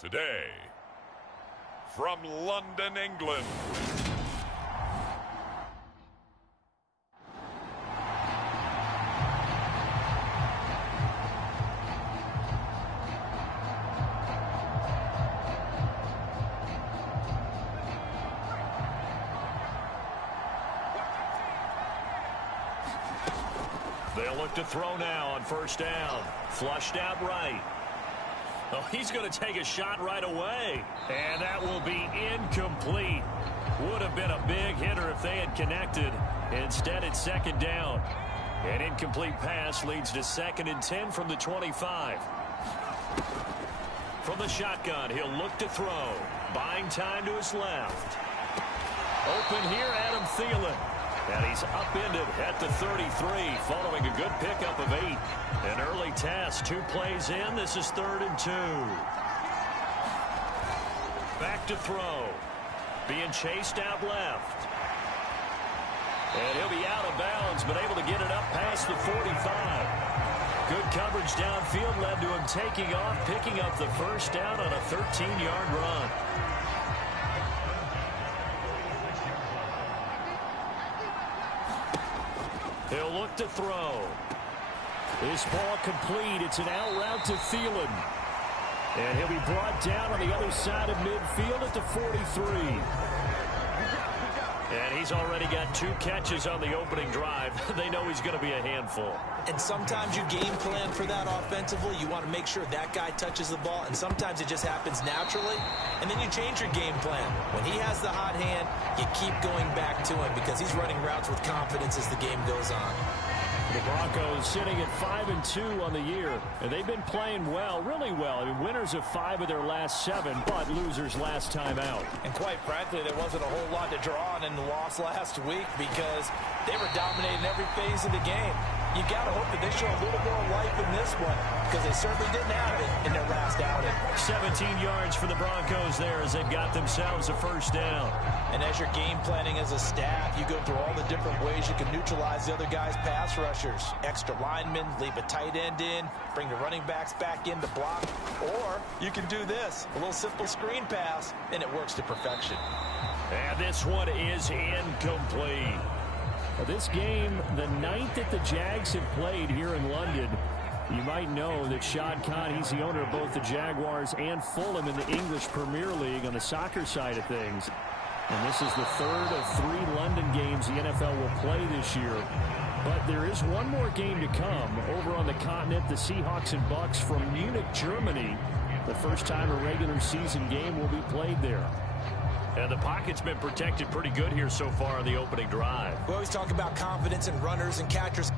Today, from London, England, they'll look to throw now on first down. Flushed out right. Oh, he's going to take a shot right away. And that will be incomplete. Would have been a big hitter if they had connected. Instead, it's second down. An incomplete pass leads to 2nd and 10 from the 25. From the shotgun, he'll look to throw. Buying time to his left. Open here, Adam Thielen. And he's upended at the 33 following a good pickup of 8. An early test, 2 plays in. This is 3rd and 2. Back to throw. Being chased out left. And he'll be out of bounds, but able to get it up past the 45. Good coverage downfield led to him taking off, picking up the first down on a 13-yard run. He'll look to throw. This ball complete. It's an out route to Thielen. And he'll be brought down on the other side of midfield at the 43. And he's already got 2 catches on the opening drive. They know he's going to be a handful. And sometimes you game plan for that offensively. You want to make sure that guy touches the ball. And sometimes it just happens naturally. And then you change your game plan. When he has the hot hand, you keep going back to him because he's running routes with confidence as the game goes on. The Broncos sitting at 5-2 on the year, and they've been playing well, really well. I mean, winners of 5 of their last 7, but losers last time out. And quite frankly, there wasn't a whole lot to draw on in the loss last week because they were dominating every phase of the game. You got to hope that they show a little more life in this one because they certainly didn't have it in their last outing. 17 yards for the Broncos there as they've got themselves a first down. And as you're game planning as a staff, you go through all the different ways you can neutralize the other guy's pass rushers. Extra linemen, leave a tight end in, bring the running backs back in to block. Or you can do this, a little simple screen pass, and it works to perfection. And this one is incomplete. This game, the 9th that the Jags have played here in London. You might know that Shad Khan, he's the owner of both the Jaguars and Fulham in the English Premier League on the soccer side of things. And this is the 3rd of 3 London games the NFL will play this year. But there is one more game to come over on the continent. The Seahawks and Bucks from Munich, Germany. The first time a regular season game will be played there. And the pocket's been protected pretty good here so far on the opening drive. We always talk about confidence in runners and catchers.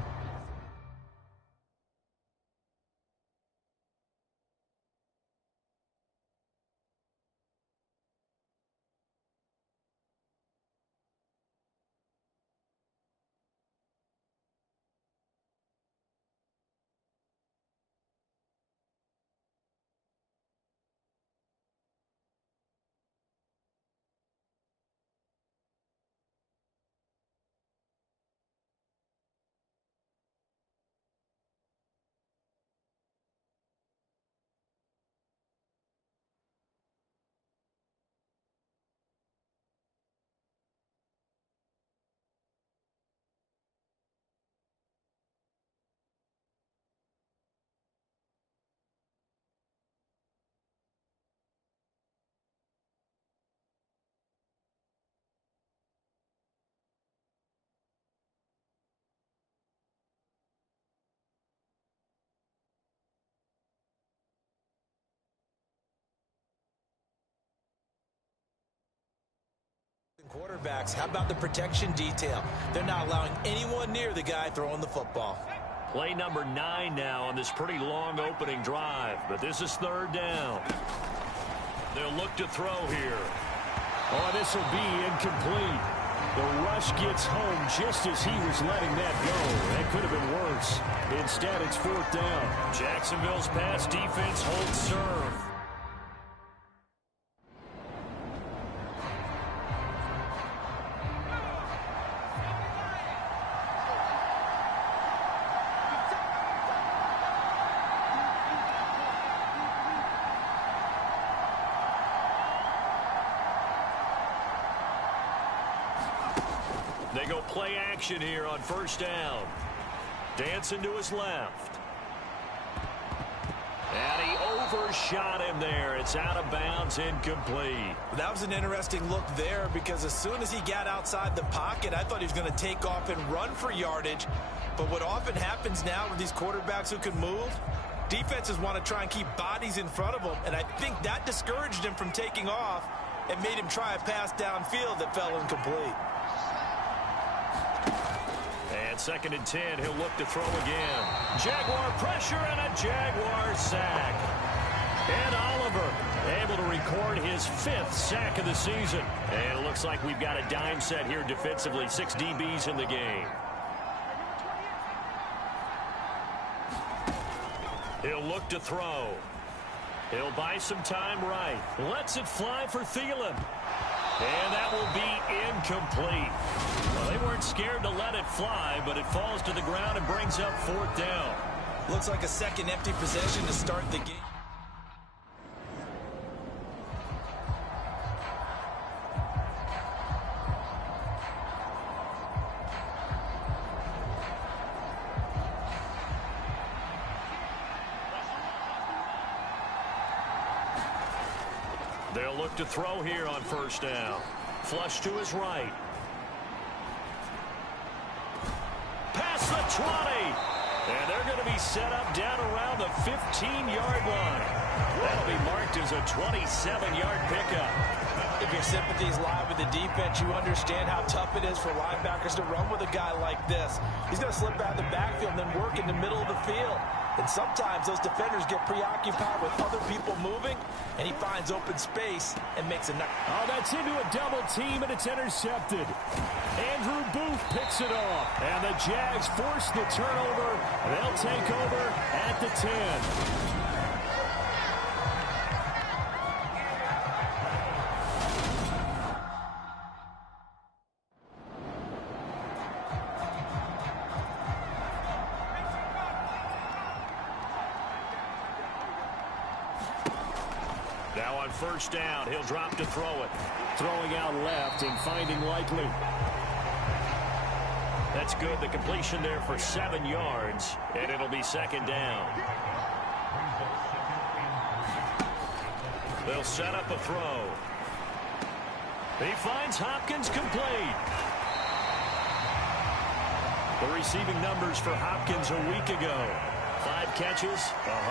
Quarterbacks, how about the protection detail? They're not allowing anyone near the guy throwing the football. Play number 9 now on this pretty long opening drive, but this is 3rd down. They'll look to throw here. Oh, this will be incomplete. The rush gets home just as he was letting that go. That could have been worse. Instead, it's 4th down. Jacksonville's pass defense holds serve. They go play action here on first down. Dancing to his left. And he overshot him there. It's out of bounds, incomplete. That was an interesting look there because as soon as he got outside the pocket, I thought he was going to take off and run for yardage. But what often happens now with these quarterbacks who can move, defenses want to try and keep bodies in front of them, and I think that discouraged him from taking off and made him try a pass downfield that fell incomplete. And 2nd and 10, he'll look to throw again. Jaguar pressure and a Jaguar sack. And Oliver able to record his 5th sack of the season. And it looks like we've got a dime set here defensively. 6 DBs in the game. He'll look to throw. He'll buy some time right. Lets it fly for Thielen. And that will be incomplete. Well, they weren't scared to let it fly, but it falls to the ground and brings up 4th down. Looks like a second empty possession to start the game. They'll look to throw here on first down. Flush to his right. Past the 20. And they're going to be set up down around the 15-yard line. That'll be marked as a 27-yard pickup. If your sympathies lie with the defense, you understand how tough it is for linebackers to run with a guy like this. He's going to slip out of the backfield and then work in the middle of the field. And sometimes those defenders get preoccupied with other people moving, and he finds open space and makes a nice. Oh, that's into a double team, and it's intercepted. Andrew Booth picks it off, and the Jags force the turnover. They'll take over at the 10. Now on first down, he'll drop to throw it. Throwing out left and finding Likely. That's good. The completion there for 7 yards, and it'll be 2nd down. They'll set up a throw. He finds Hopkins complete. The receiving numbers for Hopkins a week ago. 5 catches,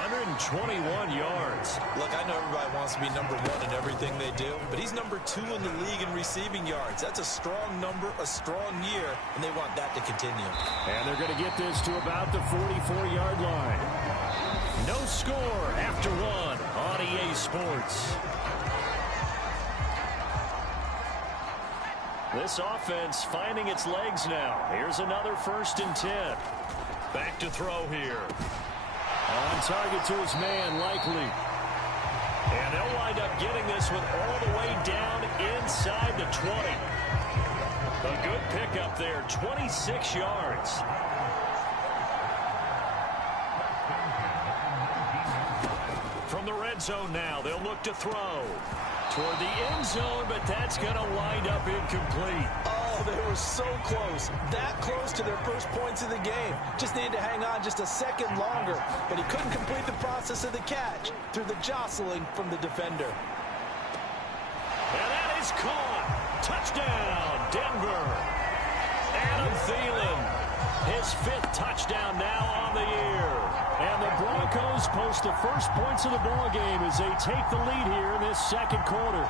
121 yards. Look, I know everybody wants to be number 1 in everything they do, but he's number 2 in the league in receiving yards. That's a strong number, a strong year, and they want that to continue. And they're going to get this to about the 44-yard line. No score after 1 on EA Sports. This offense finding its legs now. Here's another 1st and 10. Back to throw here. On target to his man, Likely. And they'll wind up getting this one all the way down inside the 20. A good pickup there, 26 yards. From the red zone now, they'll look to throw. Toward the end zone, but that's going to wind up incomplete. Oh, they were so close. That close to their first points of the game. Just needed to hang on just a second longer, but he couldn't complete the process of the catch through the jostling from the defender. And that is caught. Touchdown, Denver. Adam Thielen, his 5th touchdown now on the year. And the Broncos post the first points of the ball game as they take the lead here in this 2nd quarter.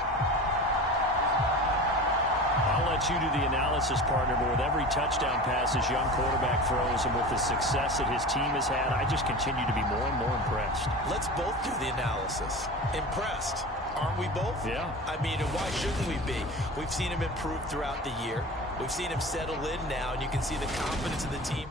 I'll let you do the analysis, partner, but with every touchdown pass this young quarterback throws and with the success that his team has had, I just continue to be more and more impressed. Let's both do the analysis. Impressed. Aren't we both? Yeah. I mean, and why shouldn't we be? We've seen him improve throughout the year. We've seen him settle in now, and you can see the confidence of the team.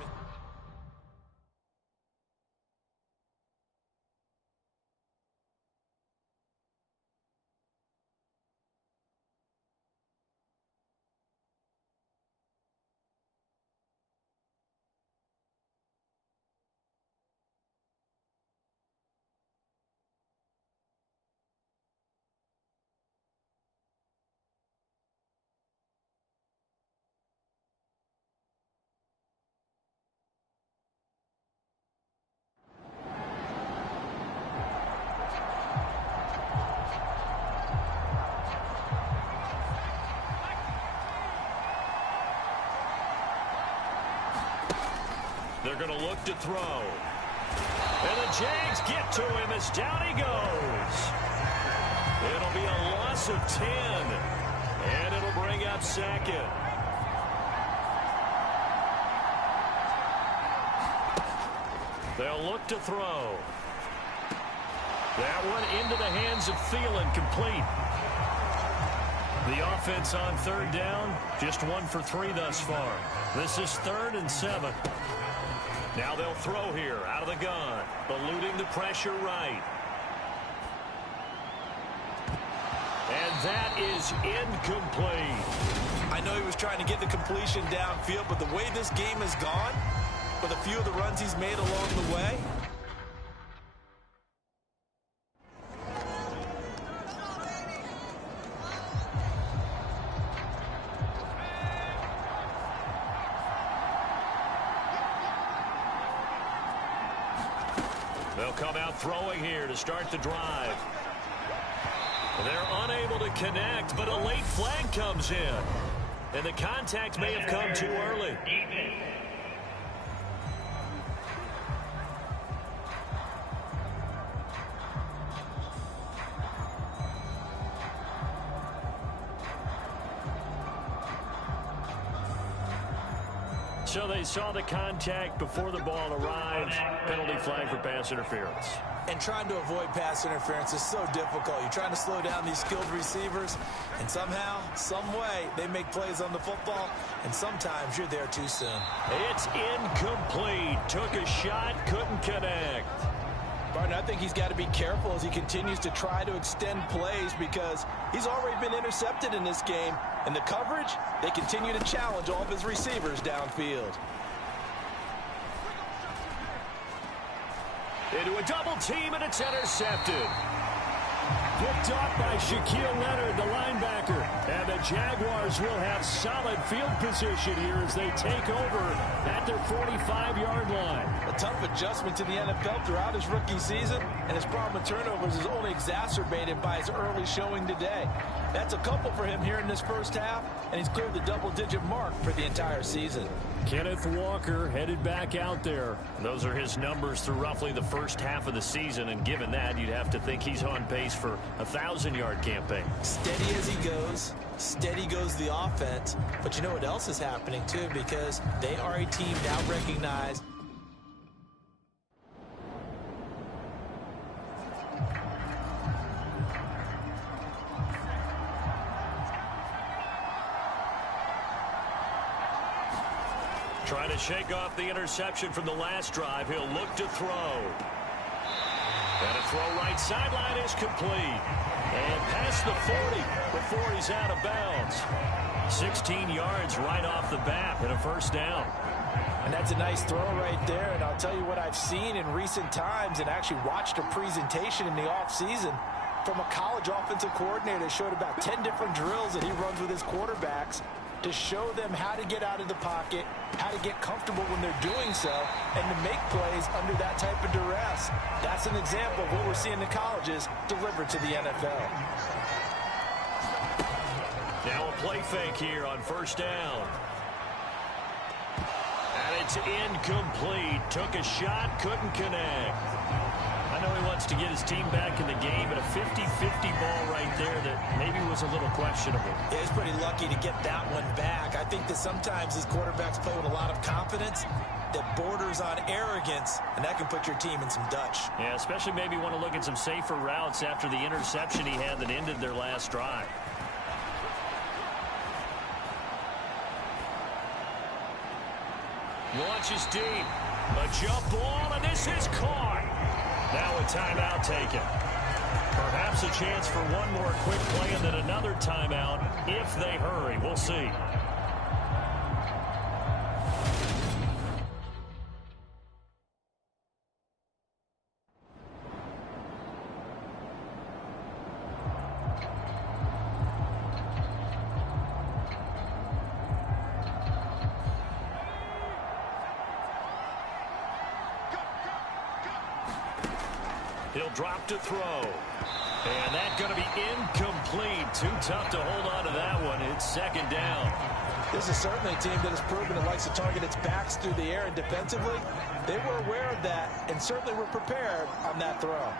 They're going to look to throw. And the Jags get to him as down he goes. It'll be a loss of 10. And it'll bring up second. They'll look to throw. That one into the hands of Thielen, complete. The offense on third down, just 1 for 3 thus far. This is 3rd and 7. Now they'll throw here out of the gun, eluding the pressure right. And that is incomplete. I know he was trying to get the completion downfield, but the way this game has gone, with a few of the runs he's made along the way, they'll come out throwing here to start the drive. They're unable to connect, but a late flag comes in. And the contact may have come too early. So they saw the contact before the ball arrived. Penalty flag for pass interference. and trying to avoid pass interference is so difficult. You're trying to slow down these skilled receivers, and somehow, some way, they make plays on the football, and sometimes you're there too soon. It's incomplete. Took a shot, couldn't connect. Barton, I think he's got to be careful as he continues to try to extend plays because he's already been intercepted in this game. And the coverage, they continue to challenge all of his receivers downfield. Into a double team, and it's intercepted. Picked off by Shaquille Leonard, the linebacker. And the Jaguars will have solid field position here as they take over at their 45-yard line. A tough adjustment to the NFL throughout his rookie season, and his problem with turnovers is only exacerbated by his early showing today. That's a couple for him here in this first half, and he's cleared the double-digit mark for the entire season. Kenneth Walker headed back out there. Those are his numbers through roughly the first half of the season, and given that, you'd have to think he's on pace for a 1,000-yard campaign. Steady as he goes, steady goes the offense. But you know what else is happening, too, because they are a team now recognized. Trying to shake off the interception from the last drive. He'll look to throw. And a throw right sideline is complete. And past the 40 before he's out of bounds. 16 yards right off the bat and a first down. And that's a nice throw right there. And I'll tell you what I've seen in recent times and actually watched a presentation in the offseason from a college offensive coordinator that showed about 10 different drills that he runs with his quarterbacks to show them how to get out of the pocket, how to get comfortable when they're doing so, and to make plays under that type of duress. That's an example of what we're seeing in colleges delivered to the NFL. Now a play fake here on first down. And it's incomplete. Took a shot, couldn't connect. I know he wants to get his team back in the game, but a 50-50 ball right there that maybe was a little questionable. Yeah, he's pretty lucky to get that one back. I think that sometimes his quarterbacks play with a lot of confidence that borders on arrogance, and that can put your team in some Dutch. Yeah, especially maybe want to look at some safer routes after the interception he had that ended their last drive. Launches deep. A jump ball, and this is caught. Now a timeout taken. Perhaps a chance for one more quick play and then another timeout if they hurry. We'll see. He'll drop to throw. And that's going to be incomplete. Too tough to hold on to that one. It's second down. This is certainly a team that has proven it likes to target its backs through the air, and defensively, they were aware of that and certainly were prepared on that throw.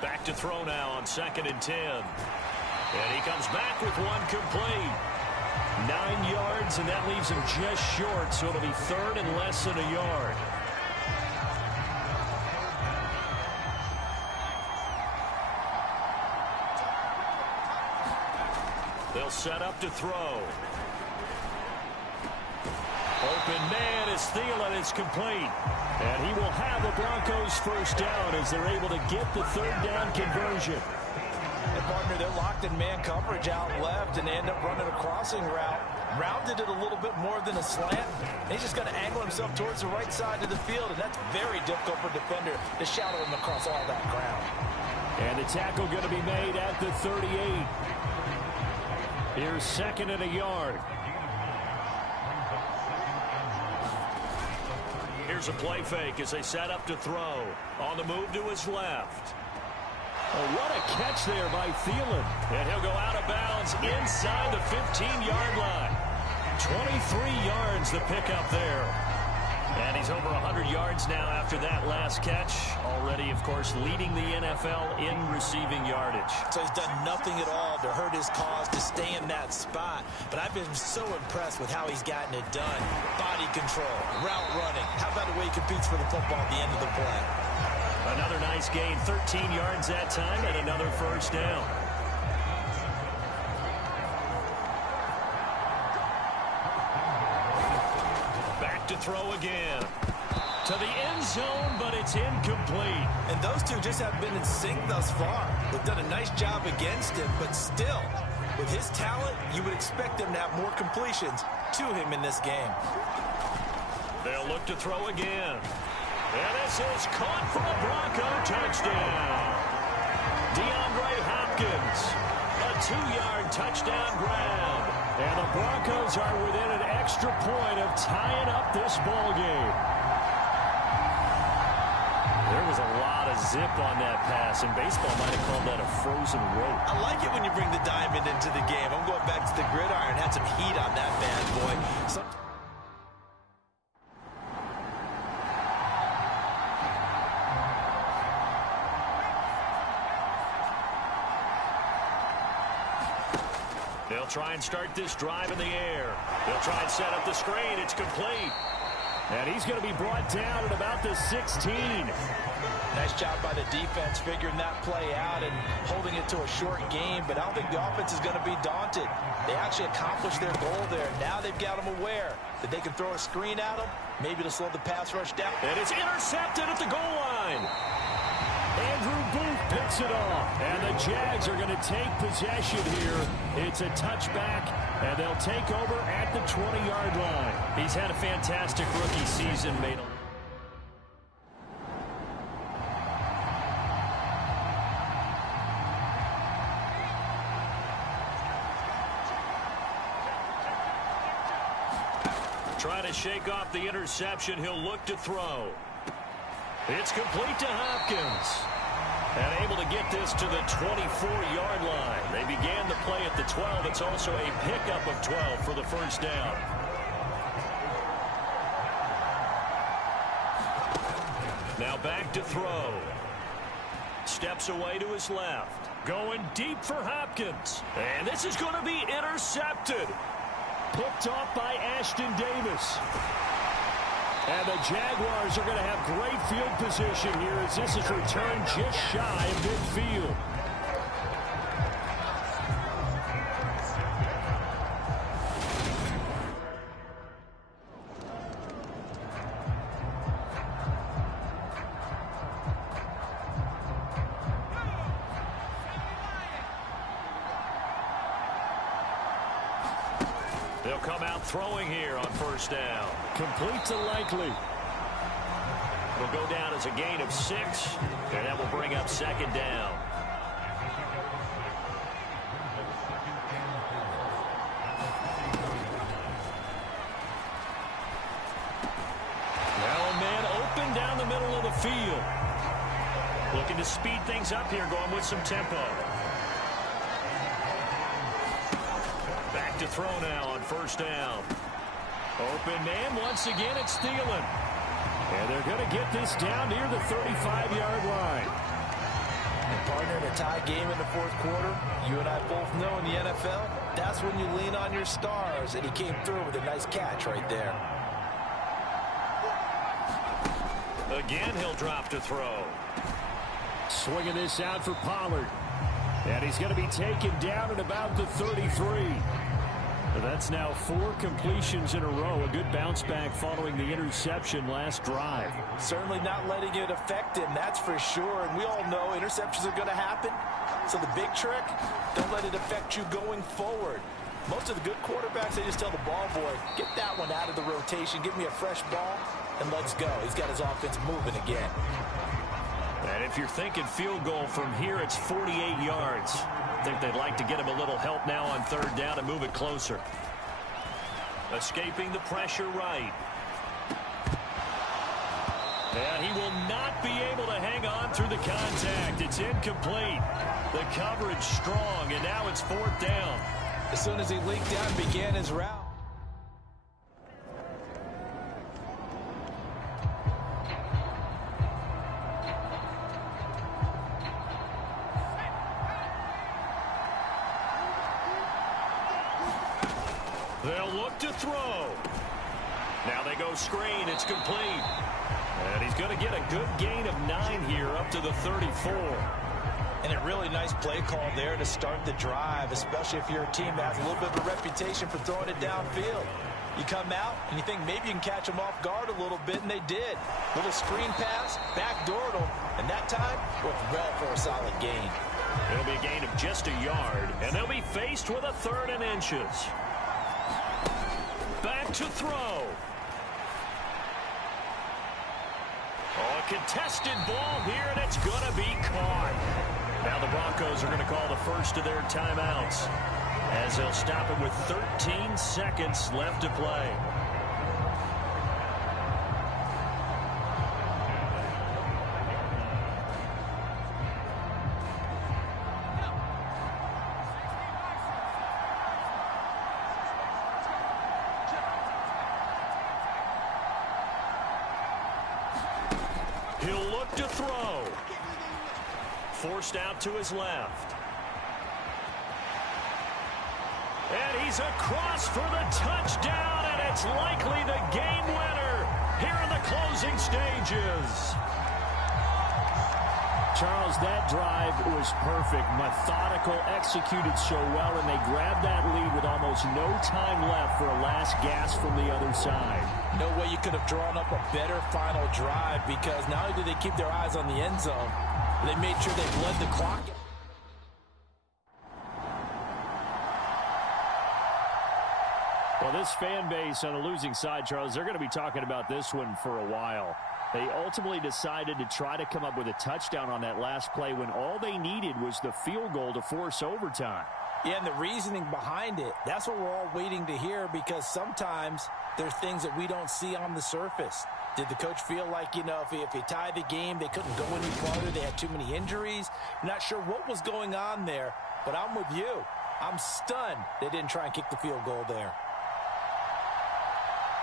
Back to throw now on 2nd and 10. And he comes back with one complete. 9 yards, and that leaves him just short, so it'll be 3rd and less than a yard. They'll set up to throw. Open man is Thielen. It's complete. And he will have a Broncos first down as they're able to get the 3rd down conversion. And partner, they're locked in man coverage out left, and they end up running a crossing route. Rounded it a little bit more than a slant. And he's just got to angle himself towards the right side of the field, and that's very difficult for a defender to shadow him across all that ground. And the tackle going to be made at the 38. Here's 2nd and a yard. Here's a play fake as they set up to throw. On the move to his left. Oh, what a catch there by Thielen. And he'll go out of bounds inside the 15-yard line. 23 yards the pickup there. And he's over 100 yards now after that last catch. Already, of course, leading the NFL in receiving yardage. So he's done nothing at all to hurt his cause, to stay in that spot. But I've been so impressed with how he's gotten it done. Body control, route running. How about the way he competes for the football at the end of the play? Another nice gain, 13 yards that time, and another first down. Back to throw again. To the end zone, but it's incomplete. And those two just have been in sync thus far. They've done a nice job against him, but still, with his talent, you would expect them to have more completions to him in this game. They'll look to throw again. And this is caught for a Bronco touchdown. DeAndre Hopkins, a 2-yard touchdown grab. And the Broncos are within an extra point of tying up this ball game. There was a lot of zip on that pass, and baseball might have called that a frozen rope. I like it when you bring the diamond into the game. I'm going back to the gridiron. Had some heat on that bad boy. They'll try and start this drive in the air. They'll try and set up the screen. It's complete. And he's going to be brought down at about the 16. Nice job by the defense figuring that play out and holding it to a short game, but I don't think the offense is going to be daunted. They actually accomplished their goal there. Now they've got them aware that they can throw a screen at them, maybe to slow the pass rush down. And it's intercepted at the goal line. Andrew Booth picks it off, and the Jags are going to take possession here. It's a touchback, and they'll take over at the 20-yard line. He's had a fantastic rookie season, made try to shake off the interception. He'll look to throw. It's complete to Hopkins. And able to get this to the 24-yard line. They began the play at the 12. It's also a pickup of 12 for the first down. Now back to throw. Steps away to his left. Going deep for Hopkins. And this is going to be intercepted. Picked off by Ashton Davis. And the Jaguars are going to have great field position here as this is returned just shy of midfield. They'll come out throwing here on first down. Complete to Likely. Will go down as a gain of 6, and that will bring up second down. Now a man open down the middle of the field. Looking to speed things up here, going with some tempo. Back to throw now on first down. Open man once again, it's Thielen. And they're going to get this down near the 35-yard line. And partner, in a tie game in the fourth quarter, you and I both know in the NFL, that's when you lean on your stars, and he came through with a nice catch right there. Again, he'll drop to throw. Swinging this out for Pollard. And he's going to be taken down at about the 33. That's now 4 completions in a row. A good bounce back following the interception last drive. Certainly not letting it affect him, that's for sure. And we all know interceptions are going to happen. So the big trick, don't let it affect you going forward. Most of the good quarterbacks, they just tell the ball boy, get that one out of the rotation, give me a fresh ball, and let's go. He's got his offense moving again. And if you're thinking field goal from here, it's 48 yards. I think they'd like to get him a little help now on third down and move it closer. Escaping the pressure right. And he will not be able to hang on through the contact. It's incomplete. The coverage strong, and now it's fourth down. As soon as he leaked out and began his route. They'll look to throw. Now they go screen. It's complete. And he's going to get a good gain of 9 here up to the 34. And a really nice play call there to start the drive, especially if you're a team that has a little bit of a reputation for throwing it downfield. You come out and you think maybe you can catch them off guard a little bit, and they did. Little screen pass, backdoored them, and that time worked well for a solid gain. It'll be a gain of just a yard, and they'll be faced with a 3rd and inches. Back to throw. Oh, a contested ball here, and it's going to be caught. Now the Broncos are going to call the first of their timeouts as they'll stop it with 13 seconds left to play. He'll look to throw. Forced out to his left. And he's across for the touchdown, and it's likely the game winner here in the closing stages. Charles, that drive was perfect. Methodical, executed so well, and they grabbed that lead with almost no time left for a last gasp from the other side. No way you could have drawn up a better final drive, because not only did they keep their eyes on the end zone, they made sure they bled the clock. Well, this fan base on the losing side, Charles, they're going to be talking about this one for a while. They ultimately decided to try to come up with a touchdown on that last play when all they needed was the field goal to force overtime. Yeah, and the reasoning behind it, that's what we're all waiting to hear, because sometimes there's things that we don't see on the surface. Did the coach feel like, you know, if they tied the game, they couldn't go any farther, they had too many injuries? I'm not sure what was going on there, but I'm with you. I'm stunned they didn't try and kick the field goal there.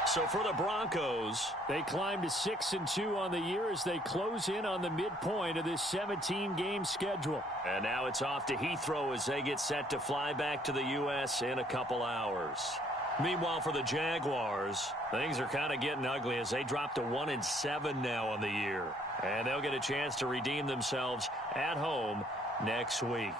So for the Broncos, they climb to 6-2 on the year as they close in on the midpoint of this 17-game schedule. And now it's off to Heathrow as they get set to fly back to the U.S. in a couple hours. Meanwhile, for the Jaguars, things are kind of getting ugly as they drop to 1-7 now on the year. And they'll get a chance to redeem themselves at home next week.